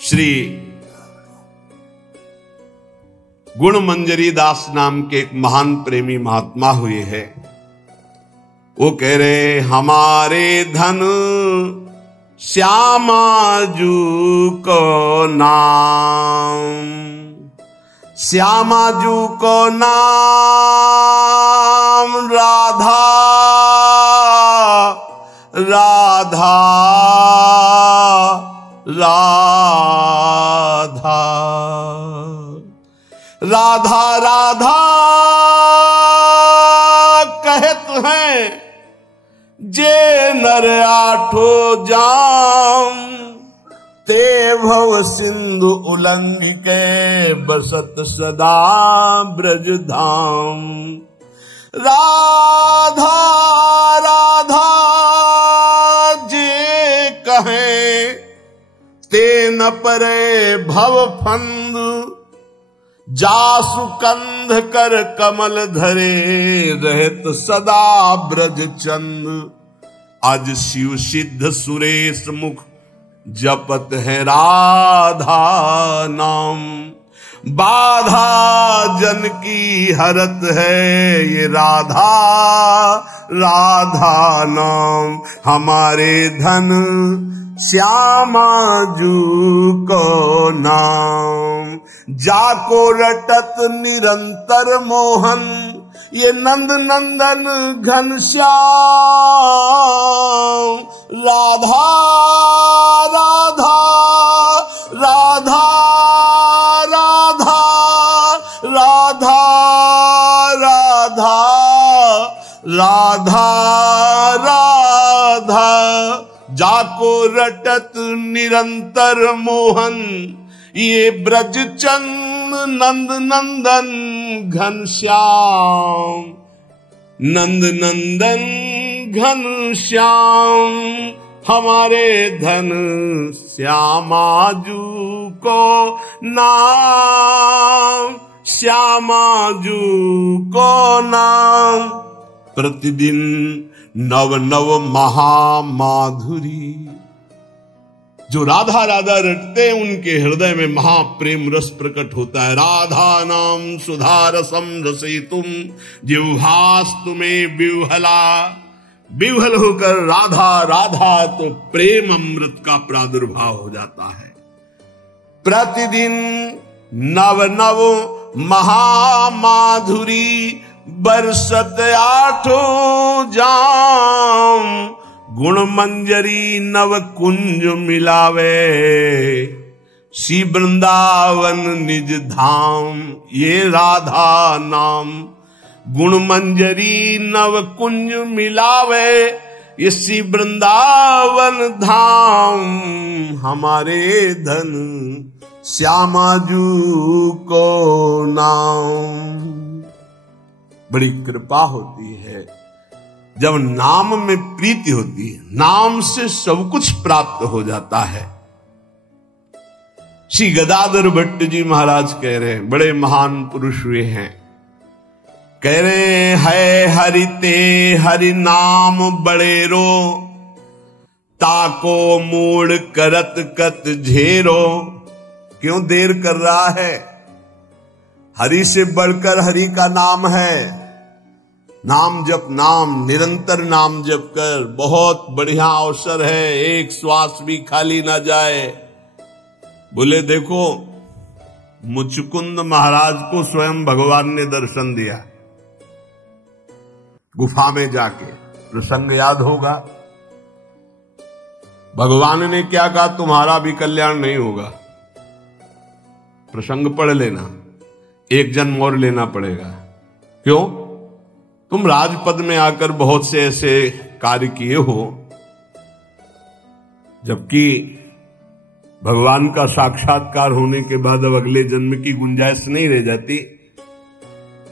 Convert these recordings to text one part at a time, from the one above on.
श्री गुणमंजरी दास नाम के एक महान प्रेमी महात्मा हुए हैं। वो कह रहे हमारे धन श्यामाजू को नाम, श्यामाजू को नाम राधा राधा राधा राधा राधा कहत हैं जे नर आठो जाम, ते भव सिंधु उल्लंघ के बसत सदा ब्रज धाम। राधा राधा जे कहे ते न परे भव फंद, जासु कंध कर कमल धरे रहत सदा ब्रज चंद। आज शिव सिद्ध सुरेश मुख जपत है राधा नाम, बाधा जन की हरत है ये राधा राधा नाम। हमारे धन श्यामाजू को नाम, जाको रटत निरंतर मोहन ये नंद नंदन घनश्याम। राधा राधा राधा राधा राधा राधा राधा राधा, जाको रटत निरंतर मोहन ये ब्रज चंद नंद नंदन घनश्याम, नंद नंदन घनश्याम। हमारे धन श्यामाजू को नाम, श्यामाजू को नाम। प्रतिदिन नव नव महामाधुरी, जो राधा राधा रटते उनके हृदय में महाप्रेम रस प्रकट होता है। राधा नाम सुधा रसम रसयितुम जिह्वास्तु में विह्वला, विह्वल होकर राधा राधा तो प्रेम अमृत का प्रादुर्भाव हो जाता है। प्रतिदिन नव नव महामाधुरी बरसत आठों जाम, गुण मंजरी नव कुंज मिलावे श्री वृंदावन निज धाम। ये राधा नाम गुण मंजरी नव कुंज मिलावे ये श्री वृंदावन धाम। हमारे धन श्यामाजू को नाम। बड़ी कृपा होती है जब नाम में प्रीति होती है, नाम से सब कुछ प्राप्त हो जाता है। श्री गदाधर भट्ट जी महाराज कह रहे हैं, बड़े महान पुरुष हुए हैं, कह रहे है हरि ते हरि नाम बड़ेरो, ताको मूड करत कत झेरो। क्यों देर कर रहा है? हरि से बढ़कर हरि का नाम है। नाम जप, नाम निरंतर नाम जप कर, बहुत बढ़िया अवसर है, एक श्वास भी खाली ना जाए। बोले देखो मुचकुंद महाराज को स्वयं भगवान ने दर्शन दिया, गुफा में जाके, प्रसंग याद होगा। भगवान ने क्या कहा? तुम्हारा भी कल्याण नहीं होगा। प्रसंग पढ़ लेना, एक जन्म और लेना पड़ेगा। क्यों? तुम राजपद में आकर बहुत से ऐसे कार्य किए हो, जबकि भगवान का साक्षात्कार होने के बाद अब अगले जन्म की गुंजाइश नहीं रह जाती।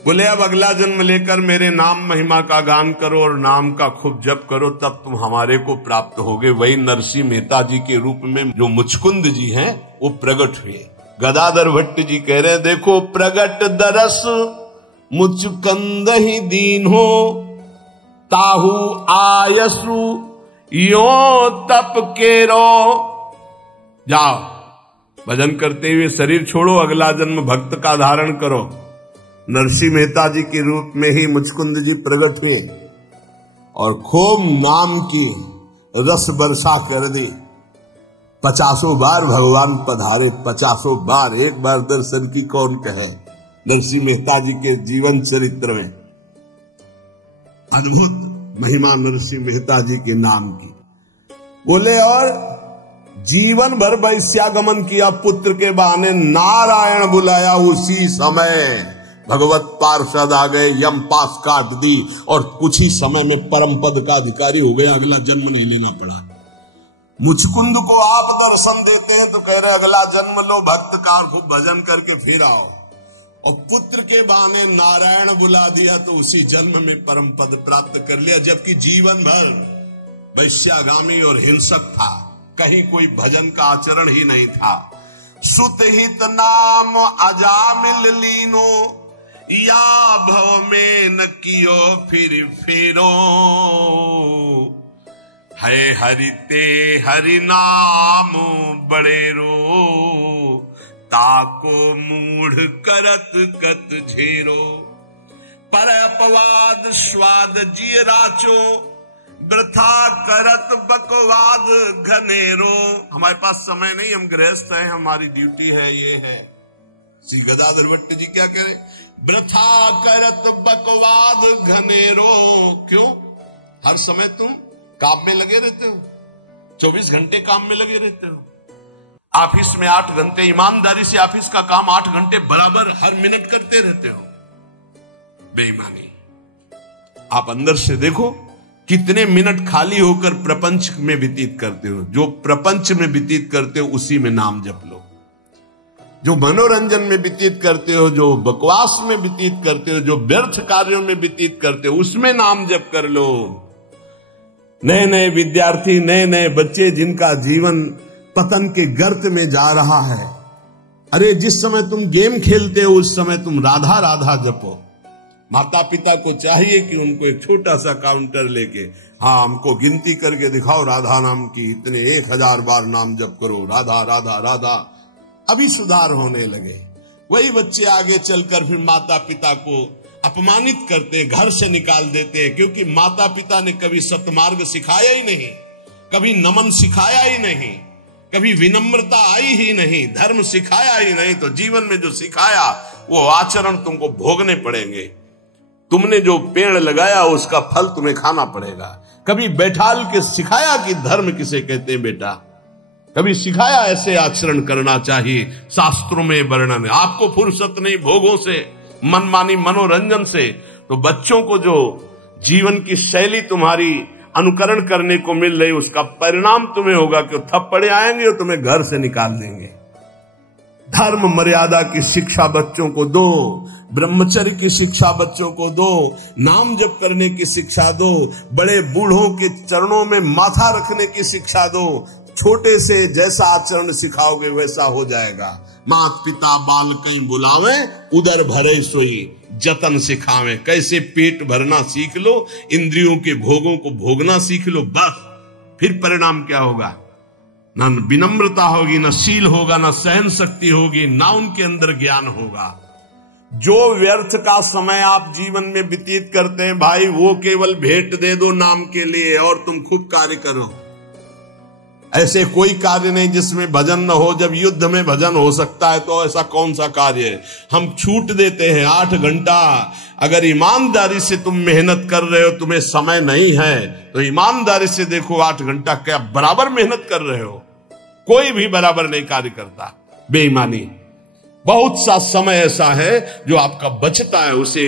बोले अब अगला जन्म लेकर मेरे नाम महिमा का गान करो और नाम का खूब जप करो, तब तुम हमारे को प्राप्त होगे। वही नरसिंह मेहता जी के रूप में जो मुचकुंद जी हैं वो प्रकट हुए। गदाधर भट्ट जी कह रहे हैं, देखो प्रगट दरस मुचकंद ही दीन हो, ताहू आयसु यो तप केरो। जाओ भजन करते हुए शरीर छोड़ो, अगला जन्म भक्त का धारण करो। नरसिंह मेहता जी के रूप में ही मुचकुंद जी प्रकट हुए और खूब नाम की रस वर्षा कर दी। 50 बार भगवान पधारे, 50 बार, एक बार दर्शन की कौन कहे। नरसिंह मेहता जी के जीवन चरित्र में अद्भुत महिमा नरसिंह मेहता जी के नाम की। बोले और जीवन भर वैश्यागमन किया, पुत्र के बहाने नारायण बुलाया, उसी समय भगवत पार्षद आ गए, यम पास काट दी और कुछ ही समय में परम पद का अधिकारी हो गया, अगला जन्म नहीं लेना पड़ा। मुचकुंद को आप दर्शन देते हैं तो कह रहे अगला जन्म लो, भक्त का खूब भजन करके फिर आओ, और पुत्र के बहाने नारायण बुला दिया तो उसी जन्म में परम पद प्राप्त कर लिया, जबकि जीवन भर वैश्यागामी और हिंसक था, कहीं कोई भजन का आचरण ही नहीं था। सुत हित नाम अजामिल लीनो, या भव में न कियो फिर फेरो, है हरिते हरि नाम बड़ेरो, ताको मूढ़ करत कत झेरो, पर अपवाद स्वाद जिय राचो, वृथा करत बकवाद घनेरो। हमारे पास समय नहीं, हम गृहस्थ हैं, हमारी ड्यूटी है, ये है। श्री गदाधर भट्ट जी क्या कह रहे, वृथा करत बकवाद घनेरो। क्यों? हर समय तुम काम में लगे रहते हो, 24 घंटे काम में लगे रहते हो। ऑफिस में 8 घंटे, ईमानदारी से ऑफिस का काम 8 घंटे बराबर हर मिनट करते रहते हो। बेईमानी। आप अंदर से देखो कितने मिनट खाली होकर प्रपंच में व्यतीत करते हो। जो प्रपंच में व्यतीत करते हो उसी में नाम जप लो। जो मनोरंजन में व्यतीत करते हो, जो बकवास में व्यतीत करते हो, जो व्यर्थ कार्यों में व्यतीत करते हो, उसमें नाम जप कर लो। नए नए विद्यार्थी, नए नए बच्चे जिनका जीवन पतन के गर्त में जा रहा है, अरे जिस समय तुम गेम खेलते हो उस समय तुम राधा राधा जपो। माता पिता को चाहिए कि उनको एक छोटा सा काउंटर लेके, हाँ हमको गिनती करके दिखाओ राधा नाम की, इतने 1000 बार नाम जप करो, राधा राधा राधा। अभी सुधार होने लगे। वही बच्चे आगे चलकर फिर माता पिता को अपमानित करते, घर से निकाल देते हैं, क्योंकि माता पिता ने कभी सत्मार्ग सिखाया ही नहीं, कभी नमन सिखाया ही नहीं, कभी विनम्रता आई ही नहीं, धर्म सिखाया ही नहीं। तो जीवन में जो सिखाया वो आचरण तुमको भोगने पड़ेंगे। तुमने जो पेड़ लगाया उसका फल तुम्हें खाना पड़ेगा। कभी बैठाल के सिखाया कि धर्म किसे कहते हैं बेटा, कभी सिखाया ऐसे आचरण करना चाहिए। शास्त्रों में वर्णन है। आपको फुर्सत नहीं भोगों से, मनमानी मनोरंजन से, तो बच्चों को जो जीवन की शैली तुम्हारी अनुकरण करने को मिल रही, उसका परिणाम तुम्हें होगा कि थप्पड़े आएंगे और तुम्हें घर से निकाल देंगे। धर्म मर्यादा की शिक्षा बच्चों को दो, ब्रह्मचर्य की शिक्षा बच्चों को दो, नाम जप करने की शिक्षा दो, बड़े बूढ़ों के चरणों में माथा रखने की शिक्षा दो। छोटे से जैसा आचरण सिखाओगे वैसा हो जाएगा। मात पिता बाल कहीं बुलावे, उदर भरे सोई जतन सिखावे। कैसे पेट भरना सीख लो, इंद्रियों के भोगों को भोगना सीख लो, बस फिर परिणाम क्या होगा? ना विनम्रता होगी, ना शील होगा, ना सहन शक्ति होगी, ना उनके अंदर ज्ञान होगा। जो व्यर्थ का समय आप जीवन में व्यतीत करते हैं भाई, वो केवल भेंट दे दो नाम के लिए और तुम खूब कार्य करो। ऐसे कोई कार्य नहीं जिसमें भजन न हो। जब युद्ध में भजन हो सकता है तो ऐसा कौन सा कार्य है? हम छूट देते हैं 8 घंटा। अगर ईमानदारी से तुम मेहनत कर रहे हो, तुम्हें समय नहीं है, तो ईमानदारी से देखो 8 घंटा क्या बराबर मेहनत कर रहे हो? कोई भी बराबर नहीं कार्य करता। बेईमानी। बहुत सा समय ऐसा है जो आपका बचता है, उसे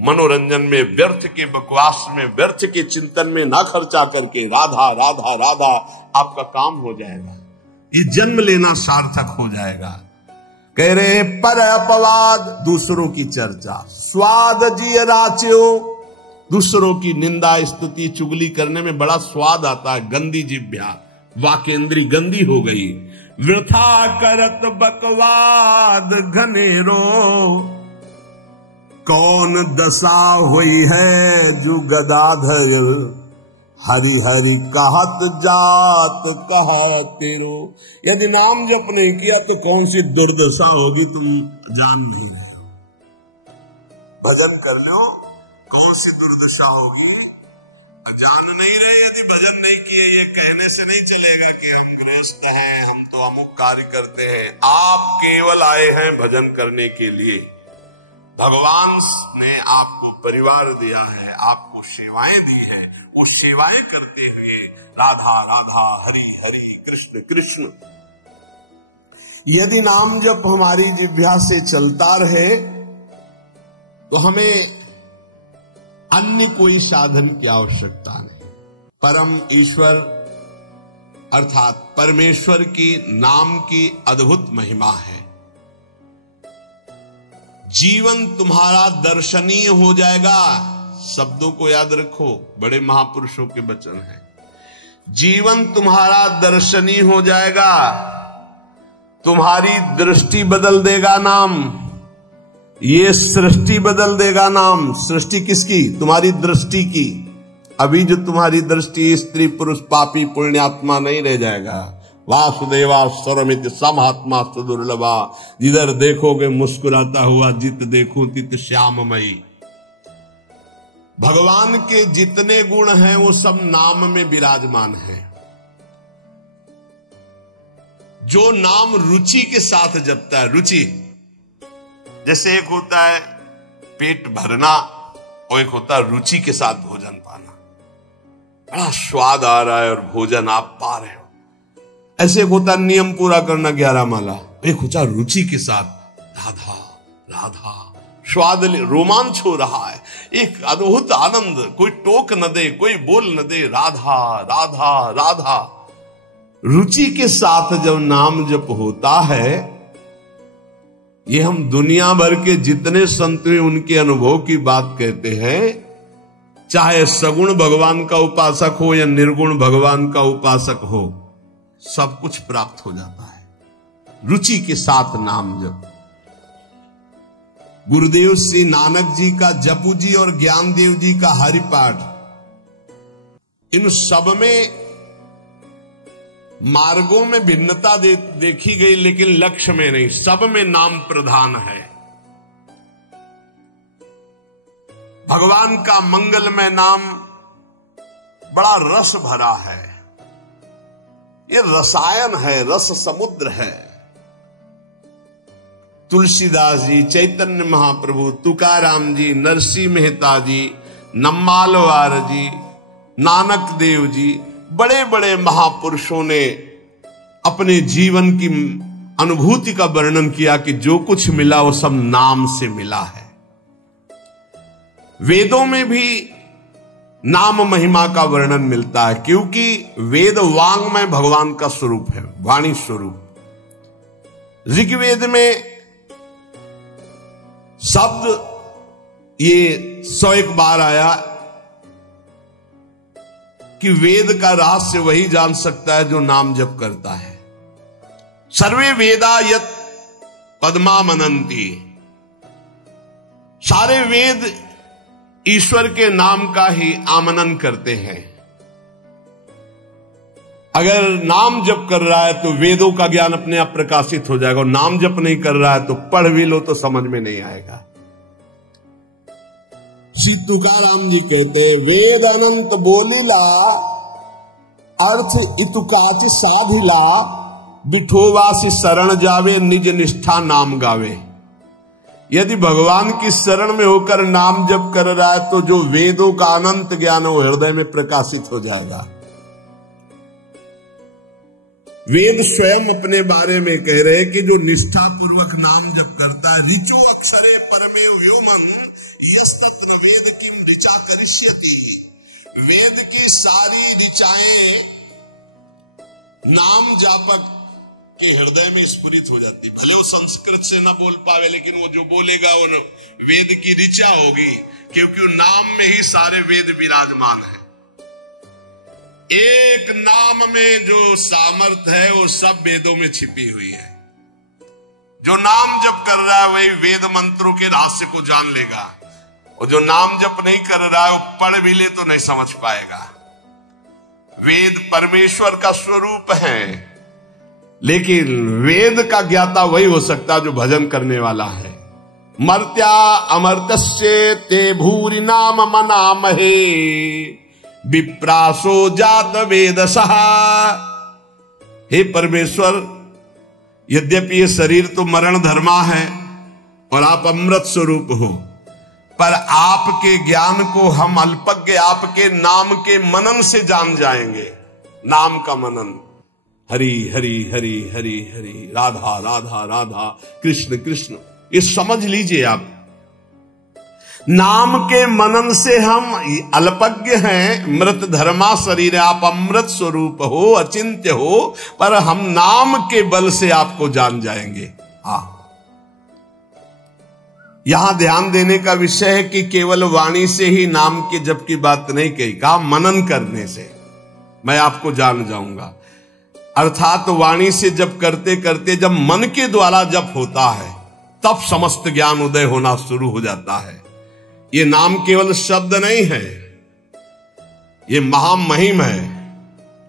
मनोरंजन में, व्यर्थ के बकवास में, व्यर्थ के चिंतन में ना खर्चा करके राधा राधा राधा आपका काम हो जाएगा। ये जन्म लेना सार्थक हो जाएगा। कह रहे हैं पर अपवाद, दूसरों की चर्चा, स्वाद जिय राच्यो, दूसरों की निंदा स्तुति चुगली करने में बड़ा स्वाद आता है। गंदी जिह्वा, वाकेंद्री गंदी हो गई। वृथा करत बकवाद घनेरो, कौन दशा हुई है जो गदाधर हरि हरि कहत जात कहा तेरो। यदि नाम जप नहीं किया तो कौन सी दुर्दशा होगी तुम जान नहीं रहे हो। भजन कर लो, कौन सी दुर्दशा होगी जान नहीं रहे। यदि भजन नहीं किए, ये कहने से नहीं चलेगा कि हम गृहस्थ हैं, हम तो अमुक कार्य करते हैं। आप केवल आए हैं भजन करने के लिए। भगवान ने आपको परिवार दिया है, आपको सेवाएं दी है, वो सेवाएं करते हुए राधा राधा हरि हरि कृष्ण कृष्ण। यदि नाम जप हमारी जिह्वा से चलता रहे तो हमें अन्य कोई साधन की आवश्यकता नहीं। परम ईश्वर अर्थात परमेश्वर की नाम की अद्भुत महिमा है। जीवन तुम्हारा दर्शनीय हो जाएगा। शब्दों को याद रखो, बड़े महापुरुषों के वचन हैं। जीवन तुम्हारा दर्शनीय हो जाएगा, तुम्हारी दृष्टि बदल देगा नाम, ये सृष्टि बदल देगा नाम। सृष्टि किसकी? तुम्हारी दृष्टि की। अभी जो तुम्हारी दृष्टि स्त्री पुरुष पापी पुण्यात्मा नहीं रह जाएगा। वासुदेवा स्वरमित समात्मा सुदुर्लभा, जिधर देखोगे मुस्कुराता हुआ, जित देखूं तित श्याममयी। भगवान के जितने गुण हैं वो सब नाम में विराजमान है। जो नाम रुचि के साथ जपता है, रुचि जैसे एक होता है पेट भरना और एक होता है रुचि के साथ भोजन पाना। बड़ा स्वाद आ रहा है और भोजन आप पा रहे हो। ऐसे एक होता है नियम पूरा करना 11 माला, एक होता है रुचि के साथ राधा राधा, स्वाद रोमांच हो रहा है, एक अद्भुत आनंद, कोई टोक न दे, कोई बोल न दे, राधा राधा राधा। रुचि के साथ जब नाम जप होता है, ये हम दुनिया भर के जितने संत हैं उनके अनुभव की बात कहते हैं। चाहे सगुण भगवान का उपासक हो या निर्गुण भगवान का उपासक हो, सब कुछ प्राप्त हो जाता है रुचि के साथ नाम जप। गुरुदेव श्री नानक जी का जपू जी और ज्ञानदेव जी का हरिपाठ, इन सब में मार्गों में भिन्नता देखी गई, लेकिन लक्ष्य में नहीं। सब में नाम प्रधान है। भगवान का मंगलमय नाम बड़ा रस भरा है। ये रसायन है, रस समुद्र है। तुलसीदास जी, चैतन्य महाप्रभु, तुकाराम जी, नरसिंह मेहता जी, नम्मालवार जी, नानक देव जी, बड़े बड़े महापुरुषों ने अपने जीवन की अनुभूति का वर्णन किया कि जो कुछ मिला वो सब नाम से मिला है। वेदों में भी नाम महिमा का वर्णन मिलता है, क्योंकि वेद वांग्मय भगवान का स्वरूप है, वाणी स्वरूप। ऋग्वेद में शब्द ये 101 बार आया कि वेद का रहस्य वही जान सकता है जो नाम जप करता है। सर्वे वेदा यत पद्मा मनंती, सारे वेद ईश्वर के नाम का ही आमनन करते हैं। अगर नाम जप कर रहा है तो वेदों का ज्ञान अपने आप प्रकाशित हो जाएगा, और नाम जप नहीं कर रहा है तो पढ़ भी लो तो समझ में नहीं आएगा। श्री तुकाराम जी कहते हैं, वेद अनंत बोलिला अर्थ इतुकाच साधिला, बिठोवासी शरण जावे निज निष्ठा नाम गावे। यदि भगवान की शरण में होकर नाम जप कर रहा है तो जो वेदों का अनंत ज्ञान है वो हृदय में प्रकाशित हो जाएगा। वेद स्वयं अपने बारे में कह रहे हैं कि जो निष्ठा पूर्वक नाम जप करता है, ऋचो अक्षरे परमे व्योमन यस्तत्र वेद किम ऋचा करिष्यति। वेद की सारी ऋचाएं नाम जापक के हृदय में स्फुरित हो जाती। भले वो संस्कृत से ना बोल पावे, लेकिन वो जो बोलेगा वो वेद की ऋचा होगी, क्योंकि नाम में ही सारे वेद विराजमान है। एक नाम में जो सामर्थ्य है वो सब वेदों में छिपी हुई है। जो नाम जप कर रहा है वही वेद मंत्रों के रहस्य को जान लेगा, और जो नाम जप नहीं कर रहा है वो पढ़ भी ले तो नहीं समझ पाएगा। वेद परमेश्वर का स्वरूप है, लेकिन वेद का ज्ञाता वही हो सकता जो भजन करने वाला है। मर्त्या अमर्त्य ते भूरि नाम मनामहे विप्रासो जात वेदसः। हे परमेश्वर, यद्यपि ये शरीर तो मरण धर्मा है और आप अमृत स्वरूप हो, पर आपके ज्ञान को हम अल्पज्ञ आपके नाम के मनन से जान जाएंगे। नाम का मनन, हरि हरि हरि हरि हरि, राधा राधा राधा, कृष्ण कृष्ण, ये समझ लीजिए आप। नाम के मनन से हम अल्पज्ञ हैं, मृत धर्मा शरीर, आप अमृत स्वरूप हो, अचिंत्य हो, पर हम नाम के बल से आपको जान जाएंगे। हाँ, यहां ध्यान देने का विषय है कि केवल वाणी से ही नाम के जप की बात नहीं कही, कहा मनन करने से मैं आपको जान जाऊंगा। अर्थात वाणी से जप करते करते जब मन के द्वारा जप होता है तब समस्त ज्ञान उदय होना शुरू हो जाता है। ये नाम केवल शब्द नहीं है, ये महामहिम है,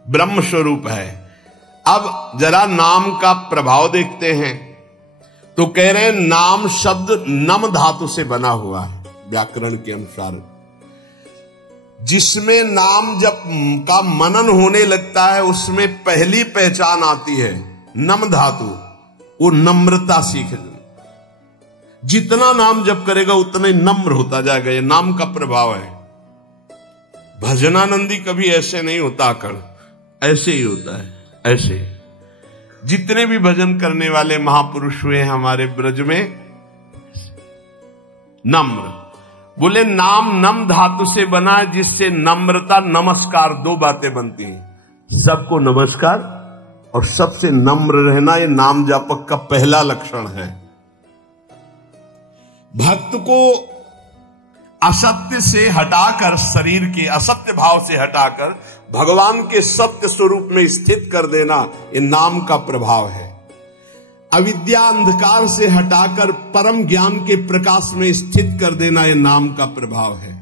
ब्रह्म स्वरूप है। अब जरा नाम का प्रभाव देखते हैं तो कह रहे हैं नाम शब्द नम धातु से बना हुआ है व्याकरण के अनुसार। जिसमें नाम जप का मनन होने लगता है उसमें पहली पहचान आती है नम धातु, वो नम्रता सीख। जितना नाम जप करेगा उतना ही नम्र होता जाएगा, ये नाम का प्रभाव है। भजनानंदी कभी ऐसे नहीं होता आकड़, ऐसे ही होता है, ऐसे। जितने भी भजन करने वाले महापुरुष हुए हमारे ब्रज में, नम्र। बोले नाम नम धातु से बना है, जिससे नम्रता, नमस्कार, दो बातें बनती हैं। सबको नमस्कार और सबसे नम्र रहना, ये नाम जापक का पहला लक्षण है। भक्त को असत्य से हटाकर, शरीर के असत्य भाव से हटाकर भगवान के सत्य स्वरूप में स्थित कर देना, ये नाम का प्रभाव है। अविद्या अंधकार से हटाकर परम ज्ञान के प्रकाश में स्थित कर देना, ये नाम का प्रभाव है।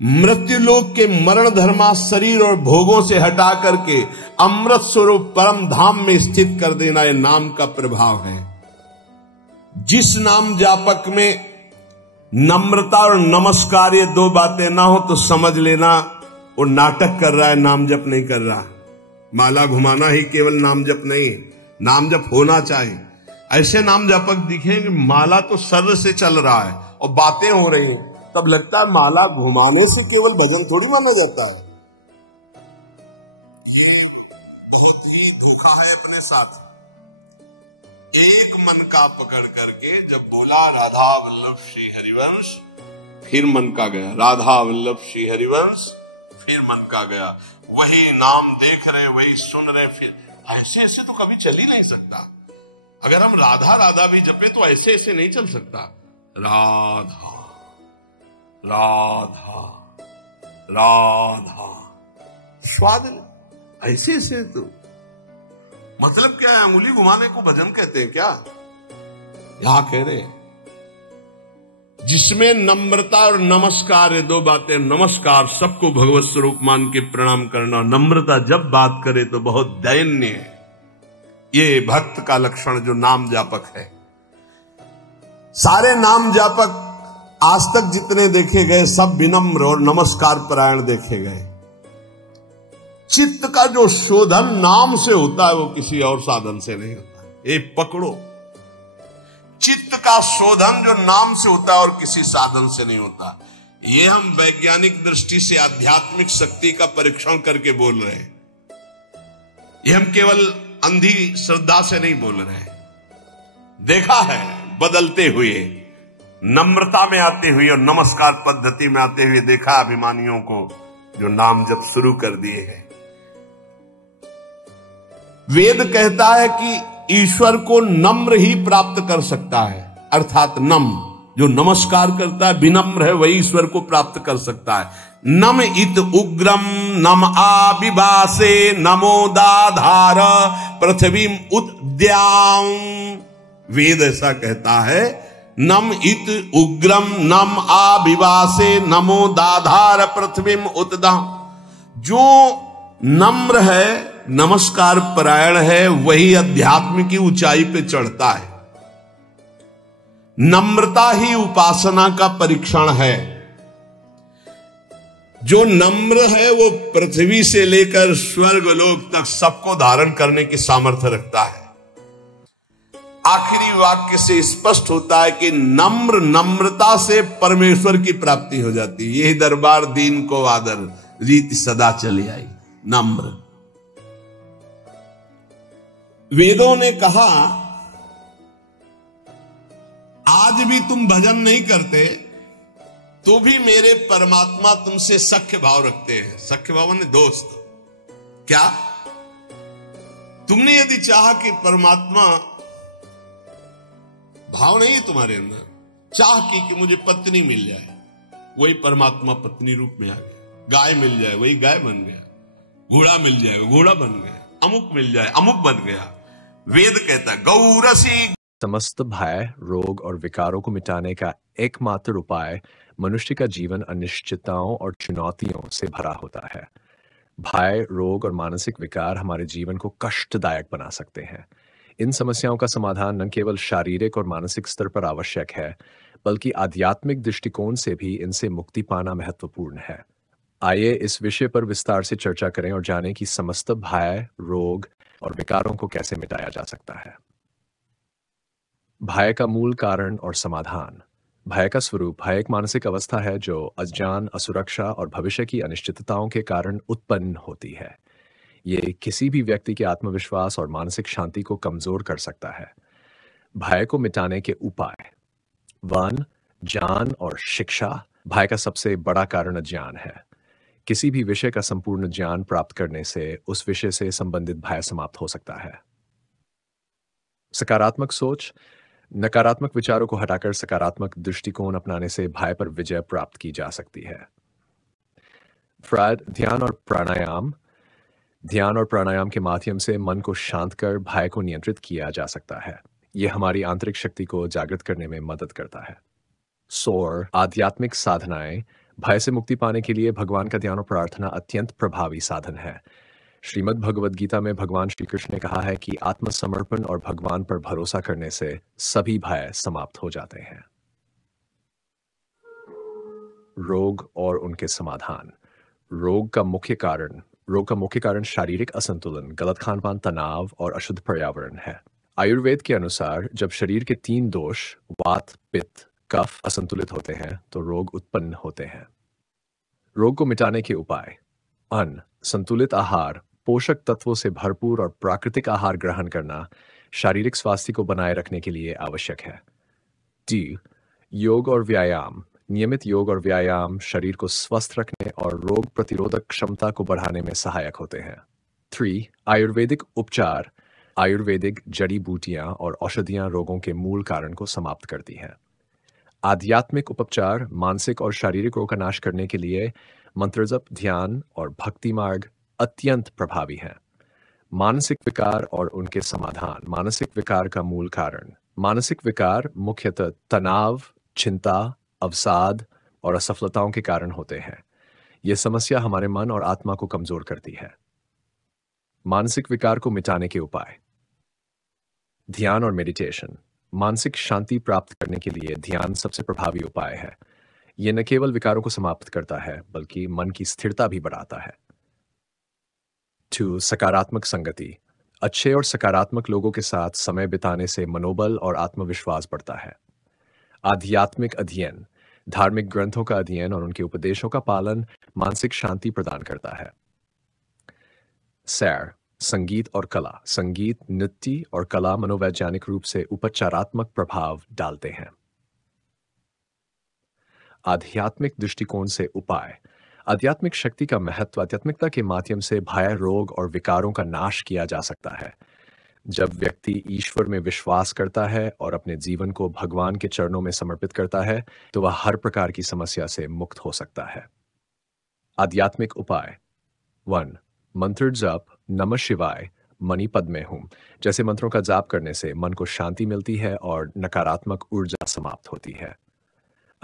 मृत्युलोक के मरण धर्मा शरीर और भोगों से हटा करके अमृत स्वरूप परम धाम में स्थित कर देना, ये नाम का प्रभाव है। जिस नाम जापक में नम्रता और नमस्कार ये दो बातें ना हो तो समझ लेना वो नाटक कर रहा है, नाम जप नहीं कर रहा। माला घुमाना ही केवल नाम जप नहीं, नाम जप होना चाहिए। ऐसे नाम जापक दिखेंगे माला तो सर से चल रहा है और बातें हो रही हैं, तब लगता है माला घुमाने से केवल भजन थोड़ी माना जाता है। ये बहुत ही धोखा है अपने साथ। एक मन का पकड़ करके जब बोला राधा वल्लभ श्री हरिवंश, फिर मन का गया, राधा वल्लभ श्री हरिवंश, फिर मन का गया। वही नाम देख रहे, वही सुन रहे, फिर ऐसे ऐसे तो कभी चल ही नहीं सकता। अगर हम राधा राधा भी जपे तो ऐसे ऐसे नहीं चल सकता। राधा राधा राधा, स्वाद ऐसे ऐसे तो मतलब क्या है? अंगुली घुमाने को भजन कहते हैं क्या? यहां कह रहे हैं जिसमें नम्रता और नमस्कार है, दो बातें। नमस्कार, सबको भगवत स्वरूप मान के प्रणाम करना। नम्रता जब बात करे तो बहुत दैन्य है। ये भक्त का लक्षण जो नाम जापक है। सारे नाम जापक आज तक जितने देखे गए सब विनम्र और नमस्कार परायण देखे गए। चित्त का जो शोधन नाम से होता है वो किसी और साधन से नहीं होता। ये पकड़ो, चित्त का शोधन जो नाम से होता है और किसी साधन से नहीं होता। ये हम वैज्ञानिक दृष्टि से आध्यात्मिक शक्ति का परीक्षण करके बोल रहे हैं। ये हम केवल अंधी श्रद्धा से नहीं बोल रहे हैं। देखा है बदलते हुए, नम्रता में आते हुए और नमस्कार पद्धति में आते हुए देखा अभिमानियों को जो नाम जब शुरू कर दिए हैं। वेद कहता है कि ईश्वर को नम्र ही प्राप्त कर सकता है, अर्थात नम जो नमस्कार करता है, विनम्र है, वही ईश्वर को प्राप्त कर सकता है। नम इत उग्रम नम आविभासे नमो दाधार पृथ्वी उद्याम। वेद ऐसा कहता है, नम इत उग्रम नम आविभासे नमो दाधार पृथ्वी उद्याम। जो नम्र है, नमस्कार परायण है, वही अध्यात्म की ऊंचाई पे चढ़ता है। नम्रता ही उपासना का परीक्षण है। जो नम्र है वो पृथ्वी से लेकर स्वर्गलोक तक सबको धारण करने की सामर्थ्य रखता है। आखिरी वाक्य से स्पष्ट होता है कि नम्रता से परमेश्वर की प्राप्ति हो जाती है। यही दरबार दीन को आदर, रीति सदा चली आई। नम्र। वेदों ने कहा आज भी तुम भजन नहीं करते तो भी मेरे परमात्मा तुमसे सख्य भाव रखते हैं। सख्य भाव ने दोस्त। क्या तुमने यदि चाहा कि परमात्मा, भाव नहीं है तुम्हारे अंदर, चाह कि मुझे पत्नी मिल जाए, वही परमात्मा पत्नी रूप में आ गया। गाय मिल जाए, वही गाय बन गया। घोड़ा मिल जाए, वो घोड़ा बन गया। अमुक मिल जाए, अमुक बन गया। वेद कहता है गौरसी। समस्त भय, रोग और विकारों को मिटाने का एकमात्र उपाय मनुष्य का जीवन अनिश्चितताओं और चुनौतियों से भरा होता है। भय, रोग और मानसिक विकार हमारे जीवन को कष्टदायक बना सकते हैं। इन समस्याओं का समाधान न केवल शारीरिक और मानसिक स्तर पर आवश्यक है, बल्कि आध्यात्मिक दृष्टिकोण से भी इनसे मुक्ति पाना महत्वपूर्ण है। आइए इस विषय पर विस्तार से चर्चा करें और जानें कि समस्त भय, रोग और विकारों को कैसे मिटाया जा सकता है। भय का मूल कारण और समाधान। भय का स्वरूप। भय एक मानसिक अवस्था है जो अज्ञान, असुरक्षा और भविष्य की अनिश्चितताओं के कारण उत्पन्न होती है। ये किसी भी व्यक्ति के आत्मविश्वास और मानसिक शांति को कमजोर कर सकता है। भय को मिटाने के उपाय। 1. ज्ञान और शिक्षा। भय का सबसे बड़ा कारण अज्ञान है। किसी भी विषय का संपूर्ण ज्ञान प्राप्त करने से उस विषय से संबंधित भय समाप्त हो सकता है। सकारात्मक सोच। नकारात्मक विचारों को हटाकर सकारात्मक दृष्टिकोण अपनाने से भय पर विजय प्राप्त की जा सकती है। ध्यान और प्राणायाम। ध्यान और प्राणायाम के माध्यम से मन को शांत कर भय को नियंत्रित किया जा सकता है। यह हमारी आंतरिक शक्ति को जागृत करने में मदद करता है। आध्यात्मिक साधनाएं। भय से मुक्ति पाने के लिए भगवान का ध्यान और प्रार्थना अत्यंत प्रभावी साधन है। श्रीमद् भगवद गीता में भगवान श्री कृष्ण ने कहा है कि आत्मसमर्पण और भगवान पर भरोसा करने से सभी भय समाप्त हो जाते हैं। रोग और उनके समाधान। रोग का मुख्य कारण शारीरिक असंतुलन, गलत खान-पान, तनाव और अशुद्ध पर्यावरण है। आयुर्वेद के अनुसार जब शरीर के 3 दोष वात, पित्त, कफ असंतुलित होते हैं तो रोग उत्पन्न होते हैं। रोग को मिटाने के उपाय। अन्न, संतुलित आहार, पोषक तत्वों से भरपूर और प्राकृतिक आहार ग्रहण करना शारीरिक स्वास्थ्य को बनाए रखने के लिए आवश्यक है। 2. योग और व्यायाम। नियमित योग और व्यायाम शरीर को स्वस्थ रखने और रोग प्रतिरोधक क्षमता को बढ़ाने में सहायक होते हैं। 3. आयुर्वेदिक उपचार। आयुर्वेदिक जड़ी बूटियां और औषधियां रोगों के मूल कारण को समाप्त करती हैं। आध्यात्मिक उपचार। मानसिक और शारीरिक रोग का नाश करने के लिए मंत्रजप, ध्यान और भक्ति मार्ग अत्यंत प्रभावी हैं। मानसिक विकार और उनके समाधान। मानसिक विकार का मूल कारण। मानसिक विकार मुख्यतः तनाव, चिंता, अवसाद और असफलताओं के कारण होते हैं। यह समस्या हमारे मन और आत्मा को कमजोर करती है। मानसिक विकार को मिटाने के उपाय। ध्यान और मेडिटेशन। मानसिक शांति प्राप्त करने के लिए ध्यान सबसे प्रभावी उपाय है। यह न केवल विकारों को समाप्त करता है बल्कि मन की स्थिरता भी बढ़ाता है। 2. सकारात्मक संगति। अच्छे और सकारात्मक लोगों के साथ समय बिताने से मनोबल और आत्मविश्वास बढ़ता है। आध्यात्मिक अध्ययन। धार्मिक ग्रंथों का अध्ययन और उनके उपदेशों का पालन मानसिक शांति प्रदान करता है। सैर, संगीत और कला। संगीत, नृत्य और कला मनोवैज्ञानिक रूप से उपचारात्मक प्रभाव डालते हैं। आध्यात्मिक दृष्टिकोण से उपाय। आध्यात्मिक शक्ति का महत्व। आध्यात्मिकता के माध्यम से भय, रोग और विकारों का नाश किया जा सकता है। जब व्यक्ति ईश्वर में विश्वास करता है और अपने जीवन को भगवान के चरणों में समर्पित करता है तो वह हर प्रकार की समस्या से मुक्त हो सकता है। आध्यात्मिक उपाय। 1. मंत्र जाप, नमः शिवाय, मणि पद में हूं जैसे मंत्रों का जाप करने से मन को शांति मिलती है और नकारात्मक ऊर्जा समाप्त होती है।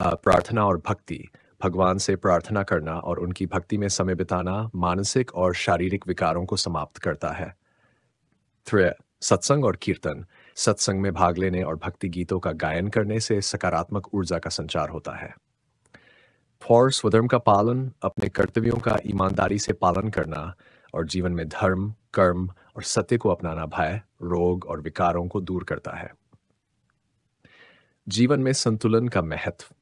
प्रार्थना और भक्ति। भगवान से प्रार्थना करना और उनकी भक्ति में समय बिताना मानसिक और शारीरिक विकारों को समाप्त करता है। 3. सत्संग और कीर्तन। सत्संग में भाग लेने और भक्ति गीतों का गायन करने से सकारात्मक ऊर्जा का संचार होता है। 4. स्वधर्म का पालन, अपने कर्तव्यों का ईमानदारी से पालन करना और जीवन में धर्म, कर्म और सत्य को अपनाना भय, रोग और विकारों को दूर करता है। जीवन में संतुलन का महत्व।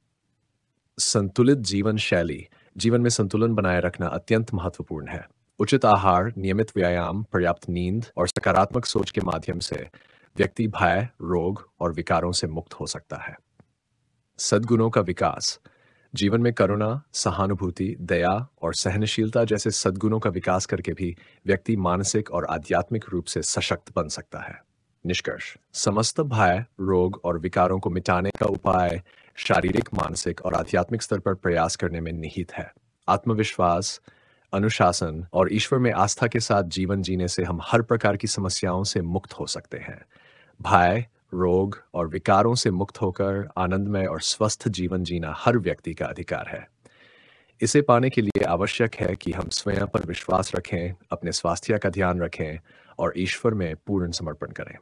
संतुलित जीवन शैली, जीवन में संतुलन बनाए रखना अत्यंत महत्वपूर्ण है। उचित आहार, नियमित व्यायाम, पर्याप्त नींद और सकारात्मक सोच के माध्यम से व्यक्ति भय, रोग और विकारों से मुक्त हो सकता है। सद्गुणों का विकास, जीवन में करुणा, सहानुभूति, दया और सहनशीलता जैसे सद्गुणों का विकास करके भी व्यक्ति मानसिक और आध्यात्मिक रूप से सशक्त बन सकता है। निष्कर्ष, समस्त भय, रोग और विकारों को मिटाने का उपाय शारीरिक, मानसिक और आध्यात्मिक स्तर पर प्रयास करने में निहित है। आत्मविश्वास, अनुशासन और ईश्वर में आस्था के साथ जीवन जीने से हम हर प्रकार की समस्याओं से मुक्त हो सकते हैं। भय, रोग और विकारों से मुक्त होकर आनंदमय और स्वस्थ जीवन जीना हर व्यक्ति का अधिकार है। इसे पाने के लिए आवश्यक है कि हम स्वयं पर विश्वास रखें, अपने स्वास्थ्य का ध्यान रखें और ईश्वर में पूर्ण समर्पण करें।